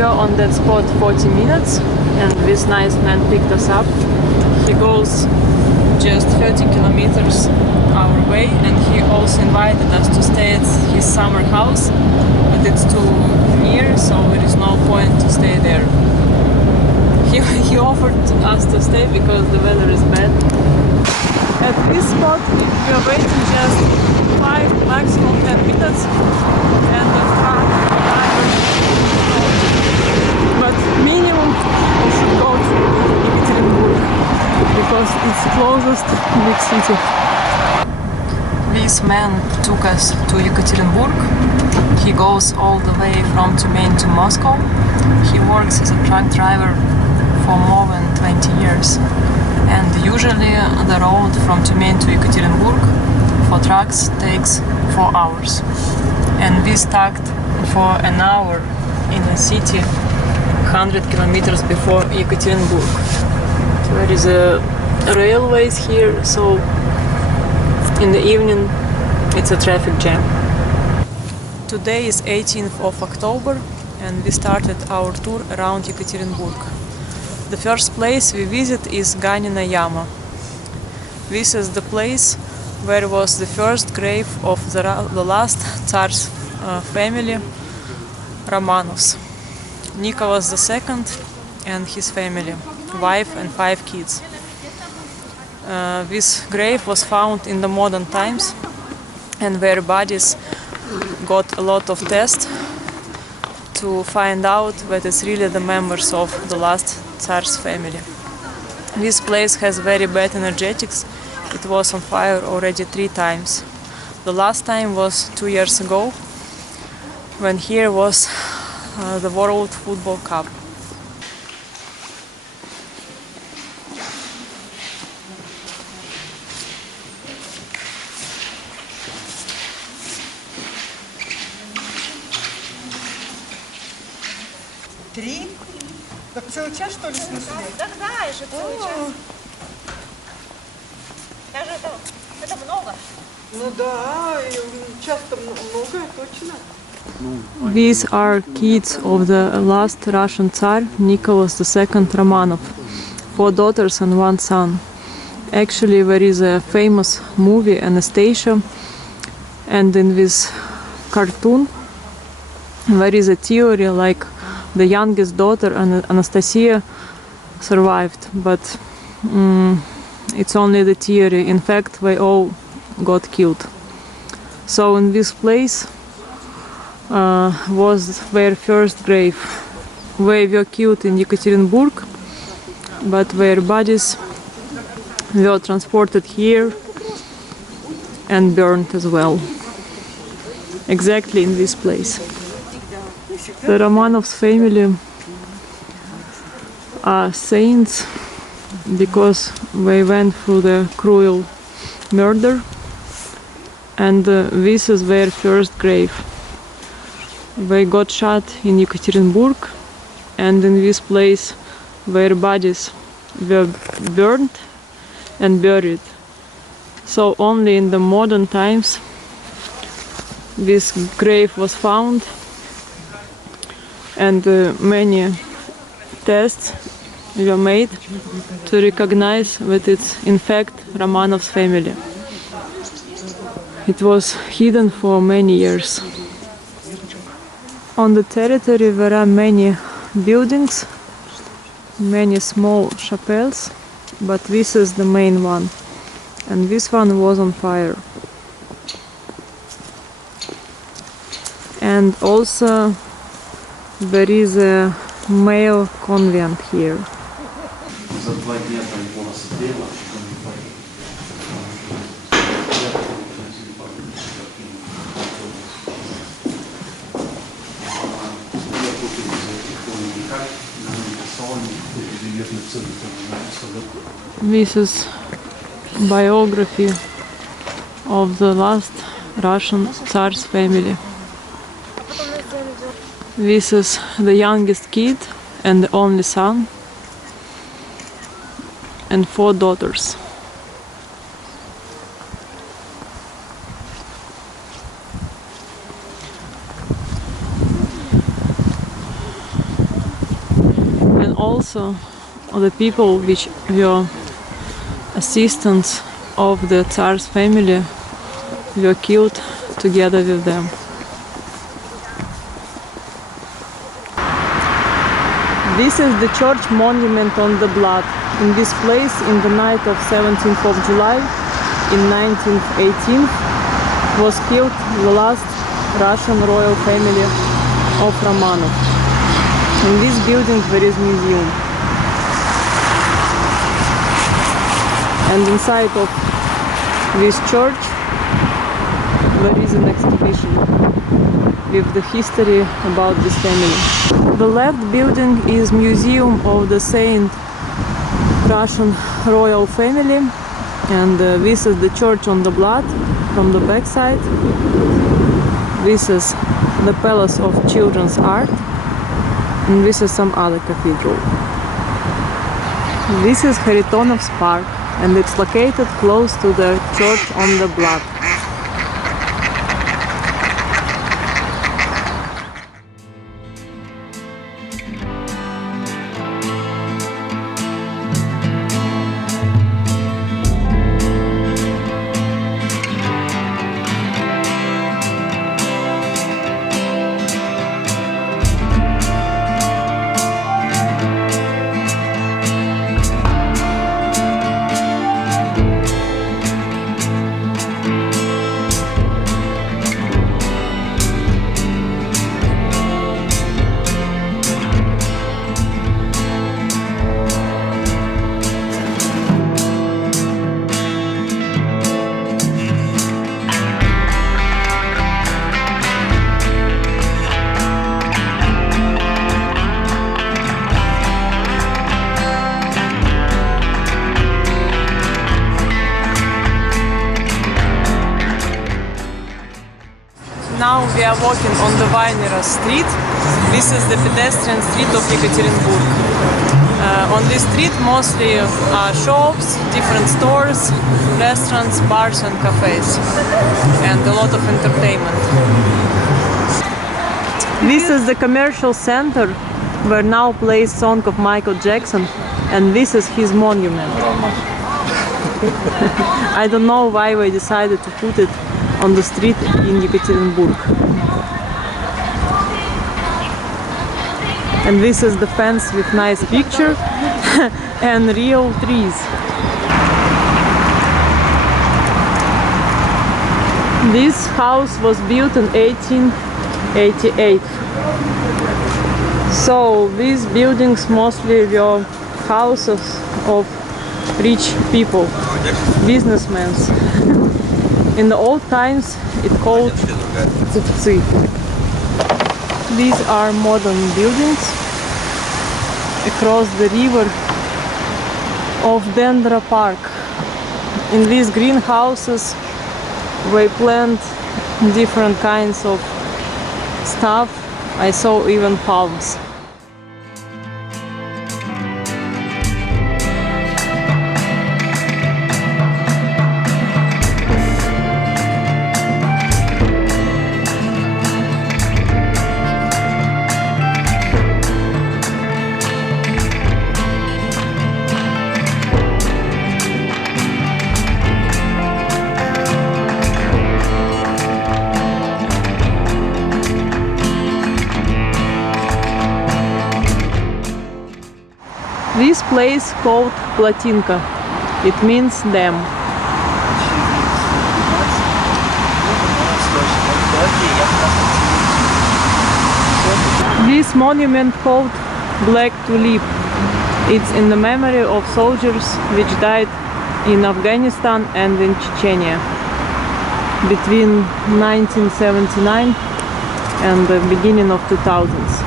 were on that spot 40 minutes and this nice man picked us up. He goes just 30 kilometers our way, and he also invited us to stay at his summer house, but it's too near, so there is no point to stay there. He offered us to stay because the weather is bad. At this spot we are waiting just 5, maximum 10 minutes, and the truck driver, but minimum we should go to Ekaterinburg because it's closest big city. This man took us to Yekaterinburg. He goes all the way from Tyumen to Moscow. He works as a truck driver for more than 20 years. And usually the road from Tyumen to Yekaterinburg for trucks takes 4 hours. And we stopped for an hour in a city 100 kilometers before Yekaterinburg. There is a railways here, so in the evening it's a traffic jam. Today is 18th of October and we started our tour around Ekaterinburg. The first place we visit is Ganina Yama. This is the place where was the first grave of the last Tsar's family, Romanovs. Nicholas II and his family, wife and 5 kids. This grave was found in the modern times, and their bodies got a lot of tests to find out that it's really the members of the last Tsar's family. This place has very bad energetics. It was on fire already 3 times. The last time was 2 years ago, when here was the World Football Cup. Три? Так целый час, что ли, в смысле? Да, же целый час. Даже это много. Ну да, и час-то много, точно. These are kids of the last Russian Tsar, Nicholas II Romanov. 4 daughters and 1 son. Actually, there is a famous movie, Anastasia, and in this cartoon there is a theory like the youngest daughter, Anastasia, survived, but it's only the theory. In fact, they all got killed. So in this place was their first grave. They were killed in Yekaterinburg, but their bodies were transported here and burned as well. Exactly in this place. The Romanovs family are saints because they went through the cruel murder, and this is their first grave. They got shot in Yekaterinburg, and in this place their bodies were burned and buried. So only in the modern times this grave was found, and many tests were made to recognize that it's in fact Romanov's family. It was hidden for many years. On the territory there are many buildings, many small chapels, but this is the main one, and this one was on fire. And also there is a male convent here. This is biography of the last Russian Tsar's family. This is the youngest kid and the only son, and 4 daughters. also the people which were assistants of the Tsar's family were killed together with them. This is the church monument on the blood. In this place, in the night of 17th of July, in 1918, was killed the last Russian royal family of Romanov. In this building there is museum. And inside of this church there is an exhibition with the history about this family. The left building is museum of the Saint Russian royal family, and this is the church on the blood from the back side. This is the Palace of Children's Art, and this is some other cathedral. This is Haritonov's Park, and it's located close to the church on the blood. Now we are walking on the Vinera street. This is the pedestrian street of Ekaterinburg. On this street mostly are shops, different stores, restaurants, bars and cafes, and a lot of entertainment. This is the commercial center where now plays song of Michael Jackson, and this is his monument. I don't know why we decided to put it on the street in Yekaterinburg. And this is the fence with nice picture and real trees. This house was built in 1888. So these buildings mostly were houses of rich people, businessmen. In the old times it called Kupцы. These are modern buildings across the river of Dendra Park. In these greenhouses we plant different kinds of stuff. I saw even palms. This place called Platinka. It means dam. This monument called Black Tulip. It's in the memory of soldiers which died in Afghanistan and in Chechnya between 1979 and the beginning of 2000s.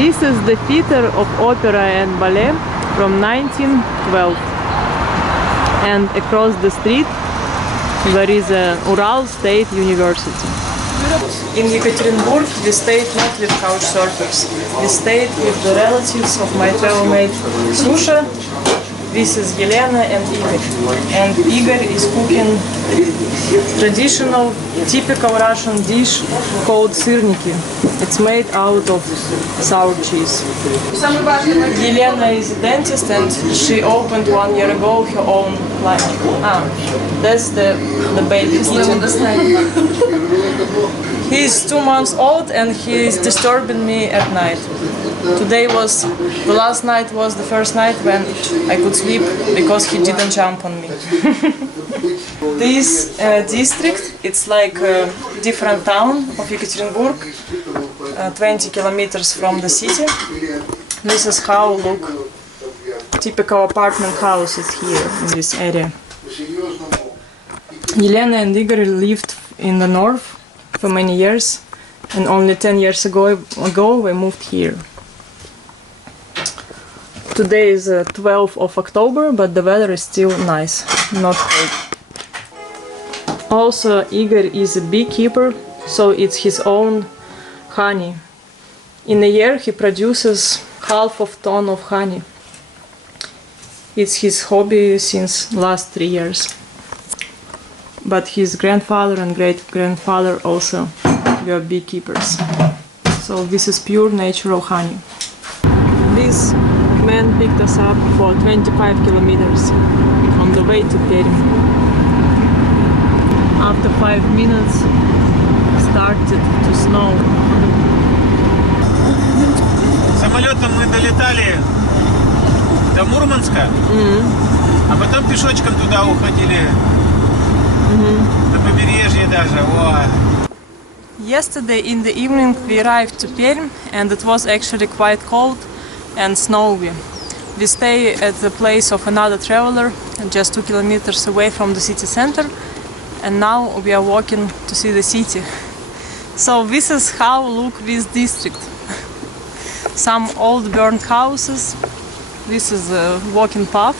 This is the theater of opera and ballet from 1912. And across the street there is an Ural State University. In Yekaterinburg we stayed not with couch surfers. We stayed with the relatives of my travel mate Susha This is Yelena and Igor. And Igor is cooking traditional, typical Russian dish called syrniki. It's made out of sour cheese. Yelena is a dentist and she opened 1 year ago her own line. That's the baby eating. He's 2 months old and he is disturbing me at night. The last night was the first night when I could sleep because he didn't jump on me. This district, it's like a different town of Ekaterinburg, 20 kilometers from the city. This is how look typical apartment houses here in this area. Yelena and Igor lived in the north for many years, and only 10 years ago we moved here. Today is 12th of October, but the weather is still nice, not cold. Also, Igor is a beekeeper, so it's his own honey. In a year he produces half of ton of honey. It's his hobby since last 3 years. But his grandfather and great-grandfather also were beekeepers. So this is pure natural honey. This man picked us up for 25 kilometers on the way to Perm. After 5 minutes, started to snow. Самолетом мы долетали до Мурманска, а потом пешочком туда уходили, на побережье даже. Yesterday in the evening we arrived to Perm and it was actually quite cold and snowy. We stay at the place of another traveler just 2 kilometers away from the city center, and now we are walking to see the city. So this is how look this district. Some old burned houses. This is a walking path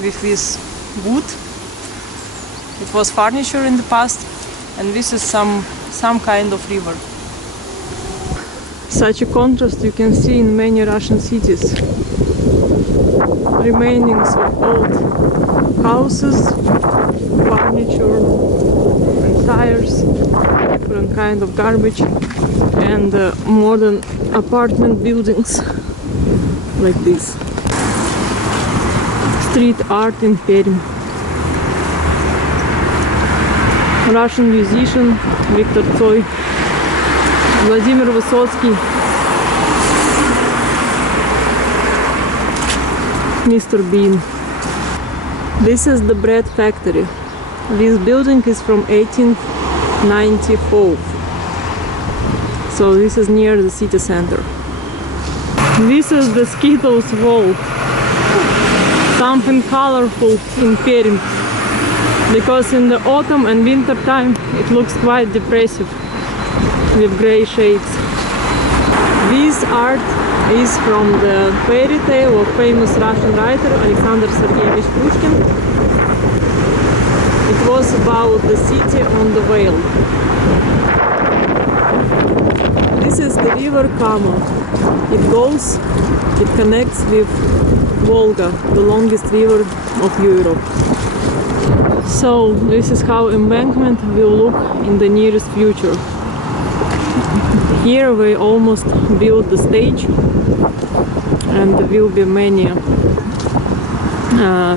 with this wood. It was furniture in the past, and this is some kind of river. Such a contrast you can see in many Russian cities. Remainings of old houses, furniture and tires, different kind of garbage, and modern apartment buildings like this. Street art in Perm. Russian musician Victor Tsoi, Vladimir Vysotsky, Mr. Bean. This is the bread factory. This building is from 1894. So this is near the city center. This is the Skittles wall. Something colorful in Perm, because in the autumn and winter time it looks quite depressive with gray shades. This art is from the fairy tale of famous Russian writer Alexander Sergeyevich Pushkin. It was about the city on the Vale. This is the river Kama. It connects with Volga, the longest river of Europe. So this is how embankment will look in the nearest future. Here we almost built the stage, and there will be many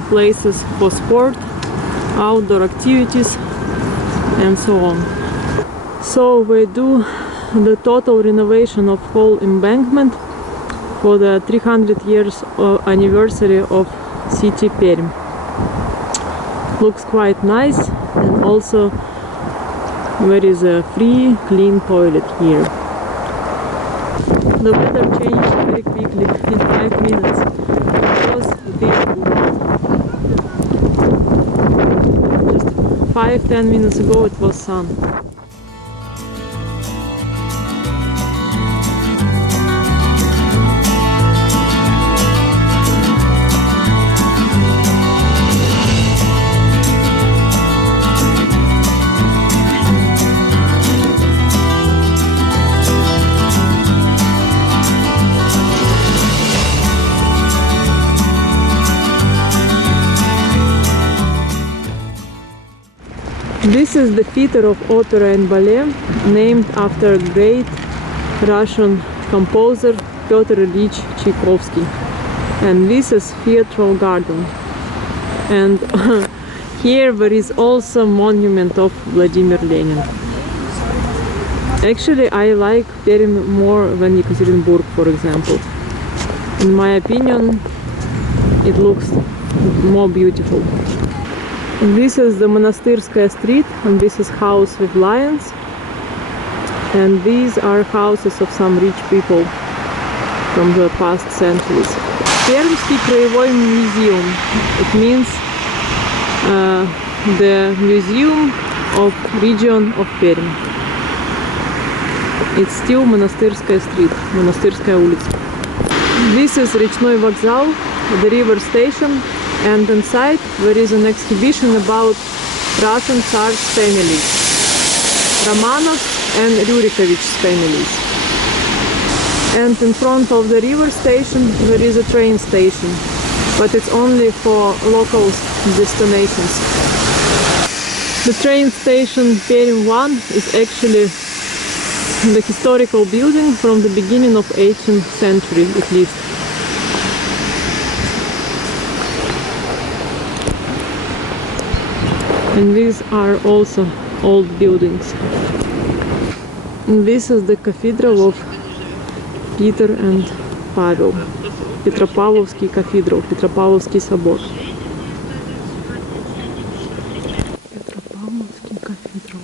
places for sport, outdoor activities and so on. So we do the total renovation of whole embankment for the 300 years anniversary of city Perm. Looks quite nice, and also there is a free clean toilet here. The weather changed very quickly in 5 minutes. It was this Ural. Just 5-10 minutes ago it was sun. This is the theater of opera and ballet, named after great Russian composer Pyotr Ilyich Tchaikovsky. And this is theatrical garden. And here there is also monument of Vladimir Lenin. Actually, I like Perm more than Ekaterinburg, for example. In my opinion, it looks more beautiful. And this is the Monastyrskaya street, and this is house with lions. And these are houses of some rich people from the past centuries. Permский краевой museum. It means the museum of region of Perm. It's still Monastyrskaya street, Monastyrskaya улица. This is Речной вокзал, the river station, and inside there is an exhibition about Russian Tsar's families, Romanov and Rurikovich families. And in front of the river station there is a train station, but it's only for local destinations. The train station Perm 1 is actually the historical building from the beginning of 18th century at least. And these are also old buildings. And this is the cathedral of Peter and Pavel. Petropavlovsky Cathedral, Petropavlovsky собор. Petropavlovsky Cathedral.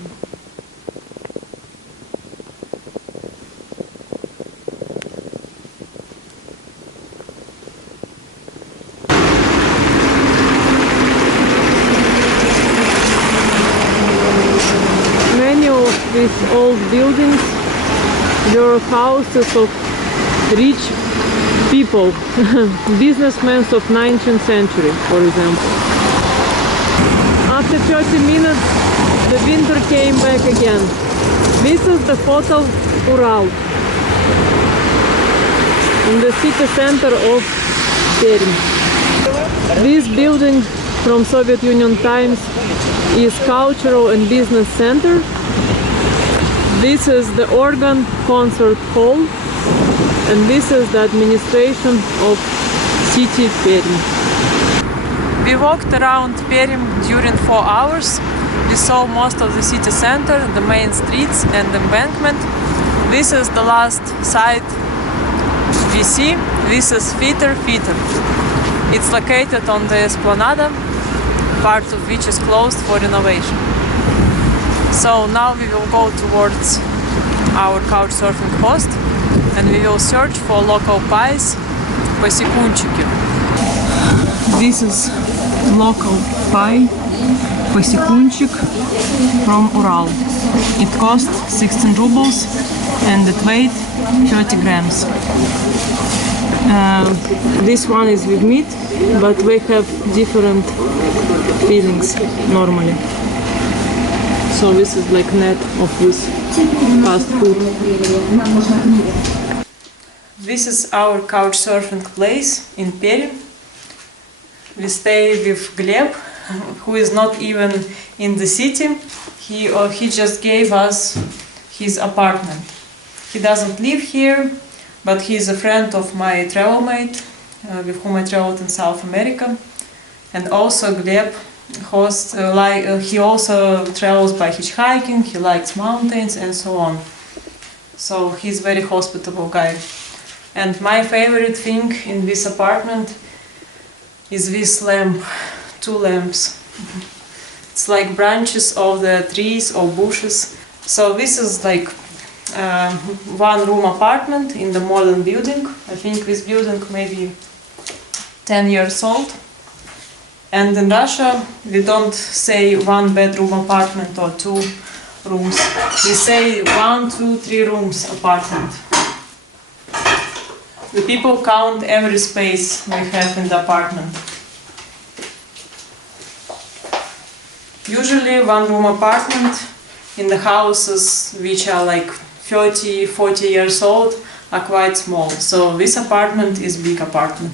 These old buildings were houses of rich people, businessmen of 19th century, for example. After 30 minutes, the winter came back again. This is the hotel Ural, in the city center of Perm. This building from Soviet Union times is cultural and business center. This is the organ concert hall, and this is the administration of city Perm. We walked around Perm during 4 hours. We saw most of the city center, the main streets and the embankment. This is the last site we see. This is theater. It's located on the Esplanade, part of which is closed for renovation. So now we will go towards our couchsurfing post and we will search for local pies, посекунчики. This is local pie, посекунчик from Ural. It costs 16 rubles and the weight 30 grams. This one is with meat, but we have different fillings normally. So this is like net of this fast food. This is our couchsurfing place in Perm. We stay with Gleb, who is not even in the city. He just gave us his apartment. He doesn't live here, but he is a friend of my travel mate, with whom I traveled in South America. And also Gleb he also travels by hitchhiking, he likes mountains and so on. So he's very hospitable guy. And my favorite thing in this apartment is this lamp, 2 lamps. It's like branches of the trees or bushes. So this is like 1-room apartment in the modern building. I think this building maybe 10 years old. And in Russia, we don't say 1-bedroom apartment or 2 rooms. We say 1, 2, 3 rooms apartment. The people count every space we have in the apartment. Usually 1-room apartment in the houses which are like 30, 40 years old are quite small. So this apartment is big apartment.